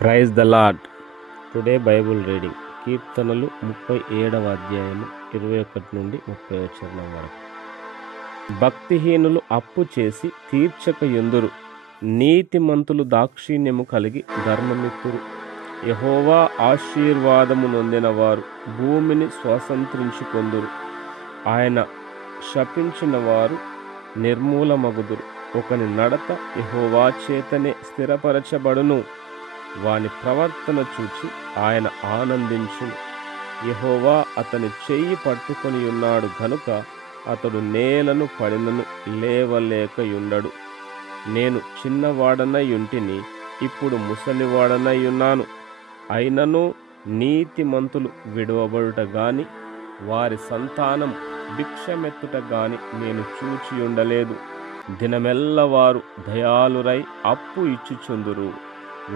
Praise the Lord. Today Bible reading కీర్తనలు 37వ అధ్యాయము 21 నుండి 30వ చరణం వరకు. భక్తిహీనులు అప్పు చేసి తీర్చక యుందురు, నీతిమంతులు దాక్షిణ్యము కలిగి ధర్మమిత్తురు. యెహోవా ఆశీర్వాదము నొందిన వారు భూమిని స్వతంత్రించుకొందురు. ఆయన శపించిన వారు నిర్మూలమగుదురు. ఒకని నడత యెహోవా చేతనే స్థిరపరచబడును. వాని ప్రవర్తన చూచి ఆయన ఆనందించును. యెహోవా అతని చెయ్యి పట్టుకొని ఉన్నాడు గనుక అతడు నేలను పడినను లేవలేకయుండడు. నేను చిన్నవాడనై యుంటిని, ఇప్పుడు ముసలివాడనై ఉన్నాను. అయినను నీతిమంతులు విడువబడుట గాని వారి సంతానం భిక్షమెత్తుట గాని నేను చూచియుండలేదు. దినమెల్ల వారు దయాళురై అప్పు ఇచ్చుచుందురు.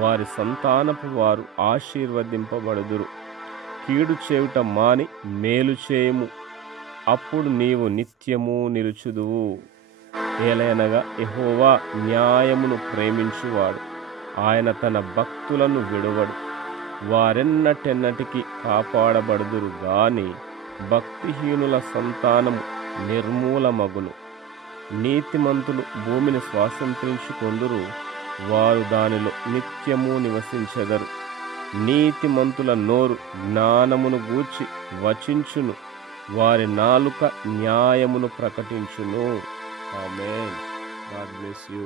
వారి సంతానపు వారు ఆశీర్వదింపబడుదురు. కీడు చేయుట మాని మేలు చేయుము, అప్పుడు నీవు నిత్యము నిలుచుదువు. ఏలయనగా యెహోవా న్యాయమును ప్రేమించువాడు. ఆయన తన భక్తులను విడువడు. వారెన్నటెన్నటికి కాపాడబడుదురు గాని భక్తిహీనుల సంతానము నిర్మూలమగును. నీతిమంతులు భూమిని స్వాతంత్రించుకొందురు, వారు దానిలో నిత్యము నివసించెదరు. నీతిమంతుల నోరు జ్ఞానమును గూర్చి వచించును, వారి నాలుక న్యాయమును ప్రకటించును. ఆమేన్. God bless you.